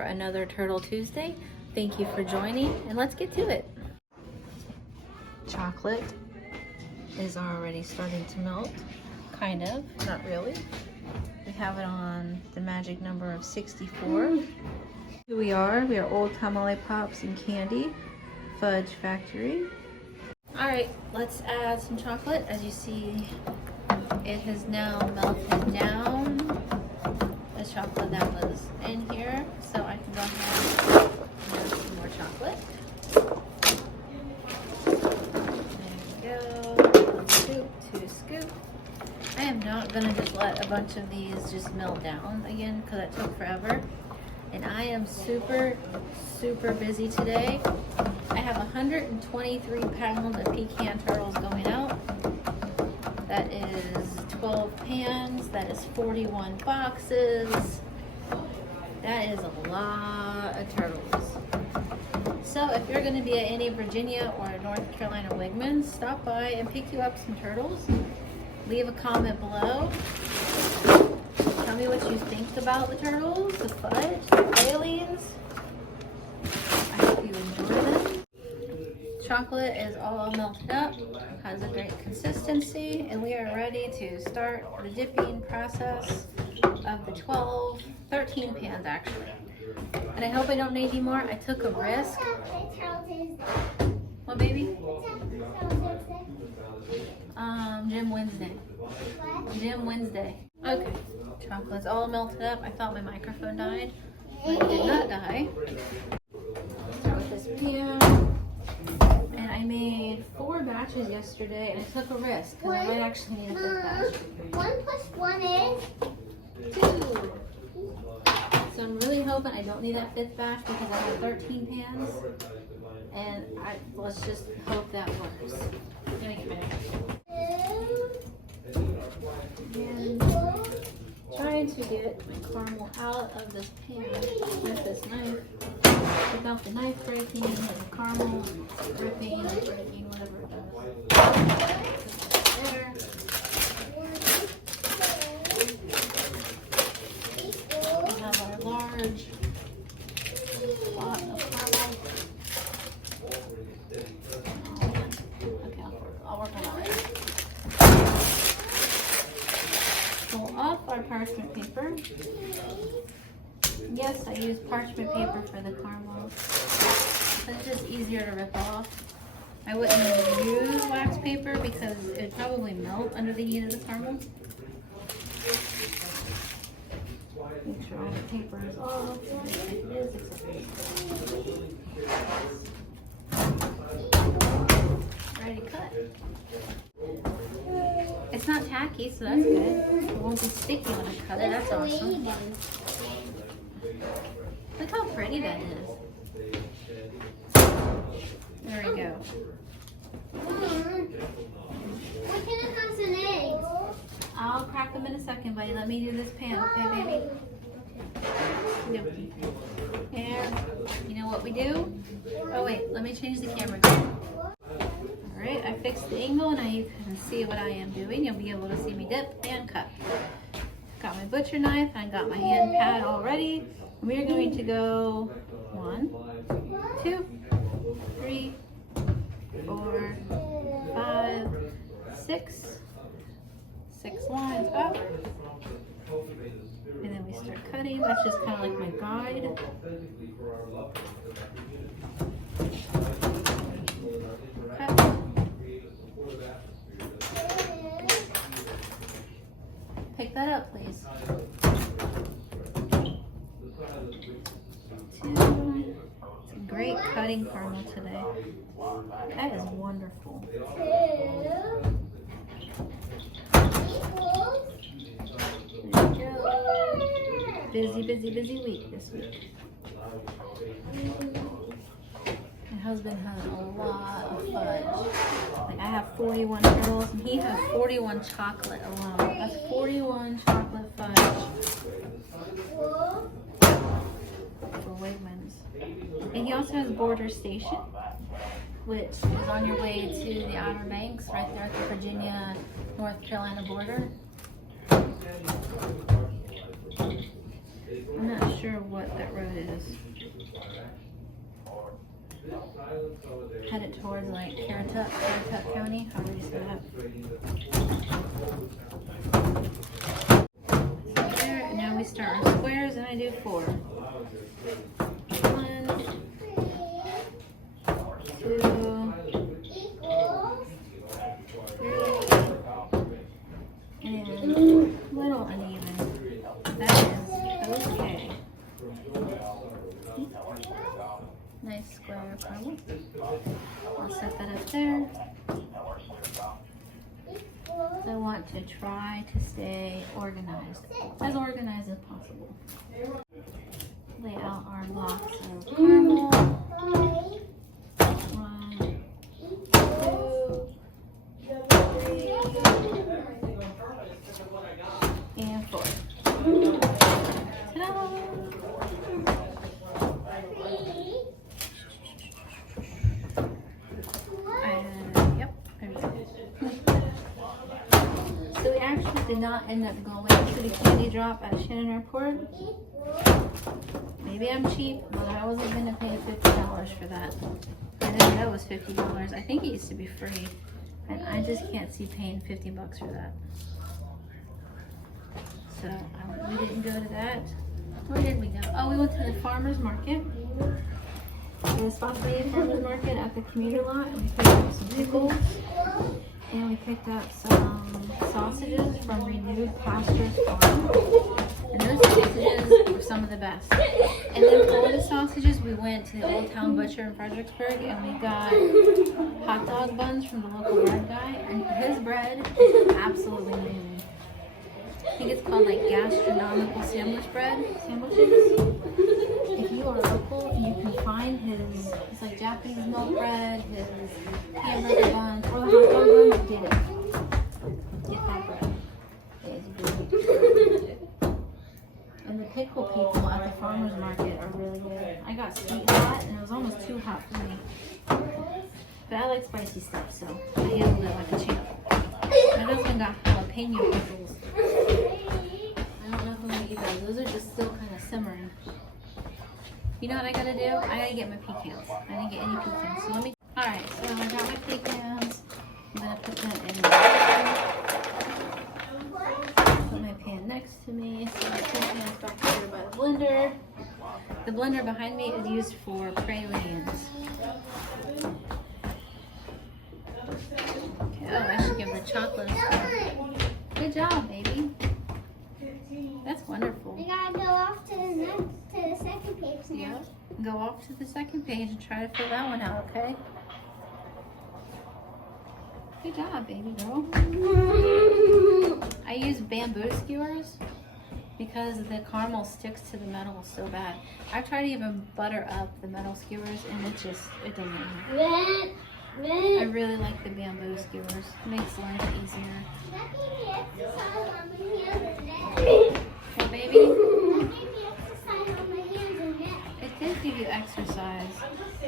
for another Turtle Tuesday. Thank you for joining, and let's get to it. Chocolate is already starting to melt, kind of, not really. We have it on the magic number of 64. Here we are Old Tamale Pops and Candy Fudge Factory. All right, let's add some chocolate. As you see, it has now melted down the chocolate that was in here, so I can go ahead and add some more chocolate. There we go. 1 scoop, 2 scoop. I am not gonna just let a bunch of these just melt down again because that took forever. And I am super busy today. I have 123 pounds of pecan turtles going out. That is 12 pans, that is 41 boxes. That is a lot of turtles. So if you're gonna be at any Virginia or North Carolina Wegmans, stop by and pick you up some turtles. Leave a comment below. Tell me what you think about the turtles, the fudge, the pralines. I hope you enjoy them. Chocolate is all melted up, has a great consistency, and we are ready to start the dipping process of the 13 pans actually. And I hope I don't need any more. I took a risk. What, baby? Gym Wednesday. Gym Wednesday. Okay, chocolate's all melted up. I thought my microphone died, but it did not die. Start with this pan. And I made 4 batches yesterday, and I took a risk because I might actually need a 5th batch. 1 plus 1 is 2. So I'm really hoping I don't need that 5th batch because I have 13 pans, and let's just hope that works. I'm gonna get my knife. And trying to get my caramel out of this pan with this knife without the knife breaking and the caramel ripping and breaking, whatever it does. There. We have our large pot of caramel. Okay, I'll work on that later. Pull off our parchment paper. Yes, I use parchment paper for the caramel, but it's just easier to rip off. I wouldn't use wax paper because it would probably melt under the heat of the caramel. Make sure all the paper is off. It is, ready to cut. It's not tacky, so that's good. It won't be sticky when I cut it. That's awesome. Look how pretty that is. There we go. Why can't I have some eggs? I'll crack them in a second, buddy. Let me do this pan, okay, baby? Yep. And you know what we do? Oh wait, let me change the camera. Alright, I fixed the angle, and now you can see what I am doing. You'll be able to see me dip and cut. Got my butcher knife, and I got my hand pad all ready. We're going to go 1, 2, 3, 4, 5, 6. 6 lines up. And then we start cutting. That's just kind of like my guide. Cut. Pick that up, please. 2. It's a great cutting caramel today. That is wonderful. Busy week this week. My husband has a lot of fudge. Like I have 41 turtles and he has 41 chocolate alone. That's 41 chocolate fudge for Wegmans. And he also has Border Station, which is on your way to the Outer Banks, right there at the Virginia, North Carolina border. I'm not sure what that road is. Headed towards like Carrituck County, however you say that. There, and now we start our squares, and I do 4. 1, 2, 3, and a little uneven. That is okay. Nice square caramel. I'll set that up there. I want to try to stay organized as possible. Lay out our blocks of caramel. 1, 2, 3, and 4. Ta-da! Yep, there we go. So we actually did not end up going to the candy drop at Shannon Airport. Maybe I'm cheap, but I wasn't going to pay $50 for that. I didn't know it was $50. I think it used to be free. And I just can't see paying $50 for that. So we didn't go to that. Where did we go? Oh, we went to the farmer's market. The Spotsylvania Farmer's Market at the commuter lot, and we picked up some pickles, and we picked up some sausages from Renewed Pastures Farm. And those sausages were some of the best. And then for the sausages, we went to the Old Town Butcher in Fredericksburg, and we got hot dog buns from the local bread guy, and his bread is absolutely amazing. I think it's called like gastronomical sandwiches. If you are local and you can find it's like Japanese milk bread, his hamburger buns, or the hot dog buns, get it. Get that bread. It is really good. And the pickle people at the farmer's market are really good. I got sweet hot and it was almost too hot for me. But I like spicy stuff, so I handled it like a champ. My husband got jalapeno pickles. I don't know if I'm gonna eat those. Those are just still kind of simmering. You know what I gotta do? I gotta get my pecans. I didn't get any pecans. So alright, so I got my pecans. I'm gonna put them in put my pan next to me. So my pecans back here by the blender. The blender behind me is used for pralines. Okay, oh, I should give the chocolate a stir. Good job, baby. That's wonderful. We gotta go off to the second page now. Yep. Go off to the second page and try to fill that one out, okay? Good job, baby girl. I use bamboo skewers because the caramel sticks to the metal so bad. I try to even butter up the metal skewers and it doesn't work. I really like the bamboo skewers. It makes life easier. That gave me exercise on my hands and neck. Hey, baby? That gave me exercise on my hands and neck. It did give you exercise.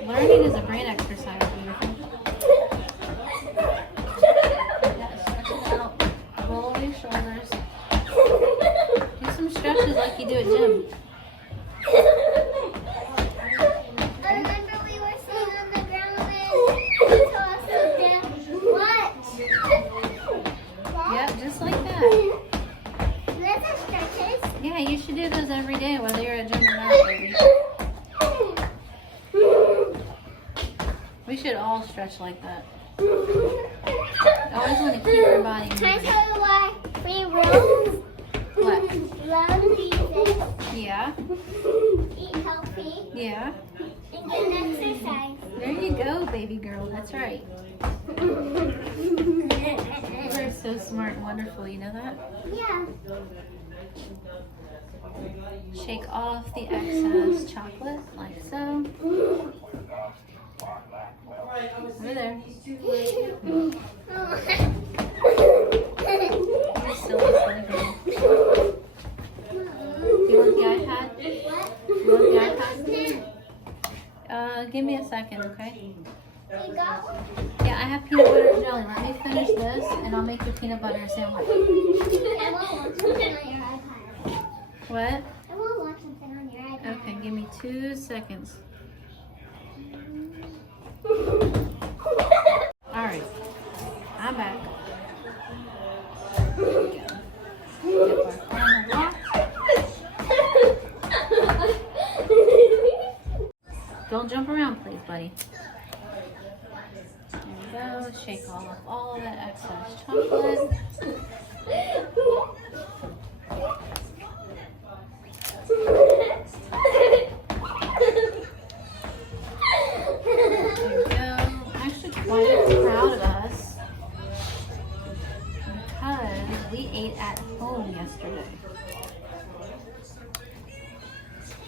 Learning is a brain exercise, beautiful. Yeah, stretch it out. Roll over your shoulders. Do some stretches like you do at gym. I remember we were sitting on the ground and you told us to what? Yep, just like that. Those are stretches. Yeah, you should do those every day, whether you're at gym or not, baby. We should all stretch like that. I always want to keep your body Can I moving. tell you why we love What? Jesus, Yeah, eat healthy, yeah. and get exercise? There you go, baby girl. That's right. You are so smart and wonderful, you know that? Yeah. Shake off the excess chocolate, like so. Over there. You're silly, silly girl. Do you want the iPad? Do you want the iPad? Give me a second, okay? You go? Yeah, I have peanut butter and jelly. Let me finish this, and I'll make you peanut butter sandwich. I won't watch it on your iPad. What? I won't watch Give me 2 seconds. Alright, I'm back. Dip our caramel block. Don't jump around, please, buddy. There we go. Shake off all that excess chocolate. There we go. I'm actually quite proud of us because we ate at home yesterday.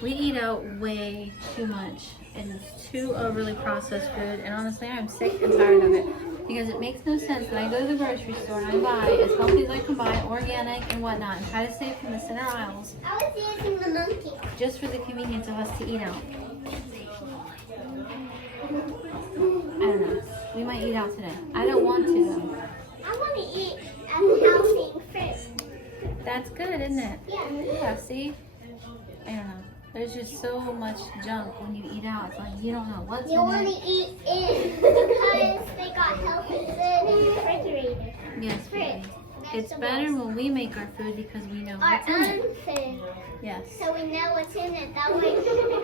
We eat out way too much and it's too overly processed food, and honestly I'm sick and tired of it because it makes no sense that I go to the grocery store and I buy as healthy as I can buy, organic and whatnot, and try to save from the center aisles I was using the monkey. just for the convenience of us to eat out. I don't know. We might eat out today. I don't want to though. I want to eat a healthy fruit. That's good, isn't it? Yeah. Yeah, see? I don't know. There's just so much junk when you eat out. It's like you don't know what's You in want it. to eat in because they got healthy food in the refrigerator. Yes, Fruit. baby. It's better when we make our food because we know Our what's in own it. food. Yes. So we know what's in it. That way, because we do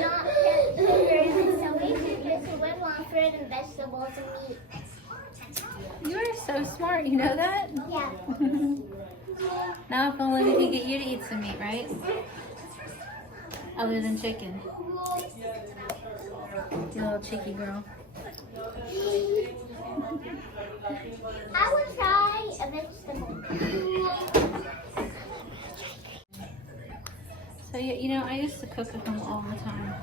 not put sugar in it, so we can just live on fruit and vegetables and meat. You are so smart. You know that? Yeah. Now if only we could get you to eat some meat, right? Other than chicken. You little cheeky girl. I would try a vegetable. So yeah, you know, I used to cook at home all the time.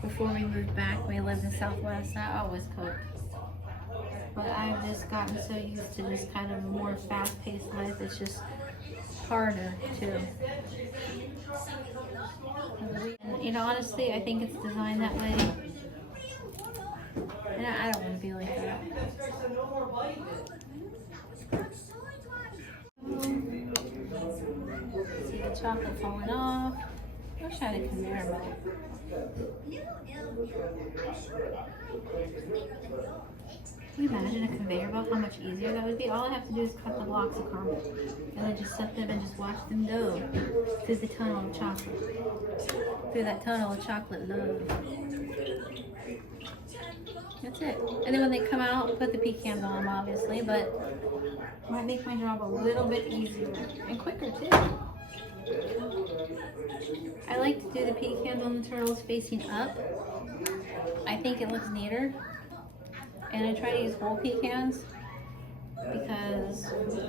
Before we moved back, we lived in Southwest. I always cooked. But I've just gotten so used to this kind of more fast-paced life. It's just harder too. And, you know, honestly, I think it's designed that way. And I don't want to be like that. See the chocolate falling off. I wish I had a conveyor belt. Can you imagine a conveyor belt? How much easier that would be? All I have to do is cut the blocks of caramel and then just set them and just watch them go through the tunnel of chocolate. Through that tunnel of chocolate love. That's it. And then when they come out, put the pecans on them, obviously, but might make my job a little bit easier and quicker too. I like to do the pecans on the turtles facing up. I think it looks neater. And I try to use whole pecans because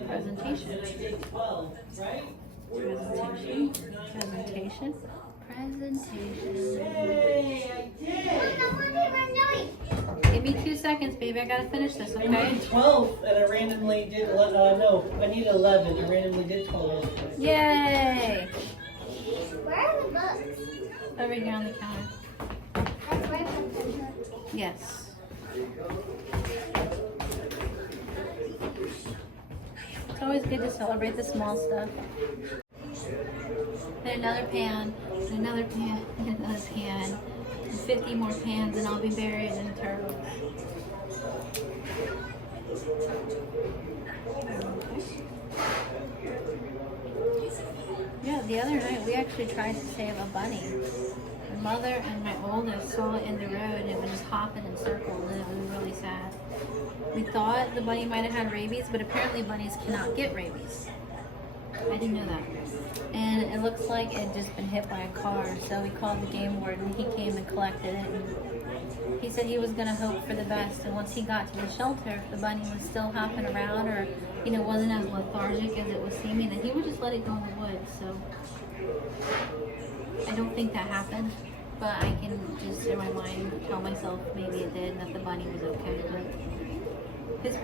presentation. Presentation. Give me 2 seconds, baby. I gotta finish this, I okay? need 12, and I randomly did 11. No, I need 11. I randomly did 12. Yay! Where are the books? Over here on the counter. That's where I put them. Yes. It's always good to celebrate the small stuff. Then another pan, and another pan, and another pan, and 50 more pans, and I'll be buried in turtles. Yeah, the other night we actually tried to save a bunny. My mother and my oldest saw it in the road and it was just hopping in circles and it was really sad. We thought the bunny might have had rabies, but apparently bunnies cannot get rabies. I didn't know that. And it looks like it had just been hit by a car, so we called the game warden. He came and collected it. And he said he was going to hope for the best, and once he got to the shelter, if the bunny was still hopping around or, you know, wasn't as lethargic as it was seeming, then he would just let it go in the woods. So I don't think that happened, but I can just in my mind tell myself maybe it did and that the bunny was okay. But his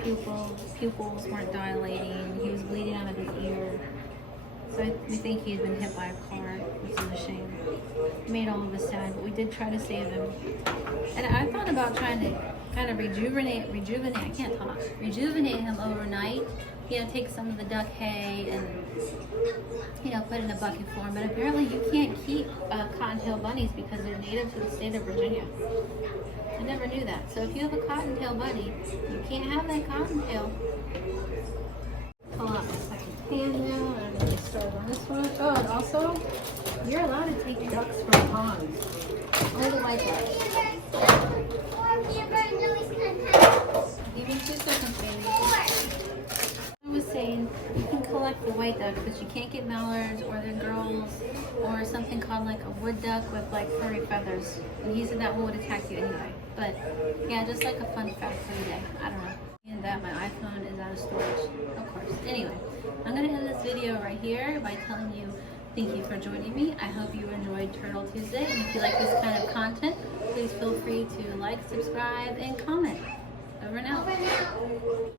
pupils weren't dilating. He was bleeding out of his ear. So we think he had been hit by a car, which is a shame. It made all of us sad, but we did try to save him. And I thought about trying to kind of rejuvenate him overnight take some of the duck hay and, put it in a bucket for them. But apparently you can't keep cottontail bunnies because they're native to the state of Virginia. I never knew that. So if you have a cottontail bunny, you can't have that cottontail. Pull out my second pan now, and I'm going to start on this one. Oh, and also, you're allowed to take ducks from ponds. Only the white ducks. Give me 2 seconds, baby. I was saying you can collect the white ducks, but you can't get mallards or the girls or something called like a wood duck with like furry feathers. And he said that one would attack you anyway. But yeah, just like a fun fact for the day. I don't know. And that my iPhone is out of storage, of course. Anyway, I'm gonna end this video right here by telling you thank you for joining me. I hope you enjoyed Turtle Tuesday. And if you like this kind of content, please feel free to like, subscribe, and comment. Over and out.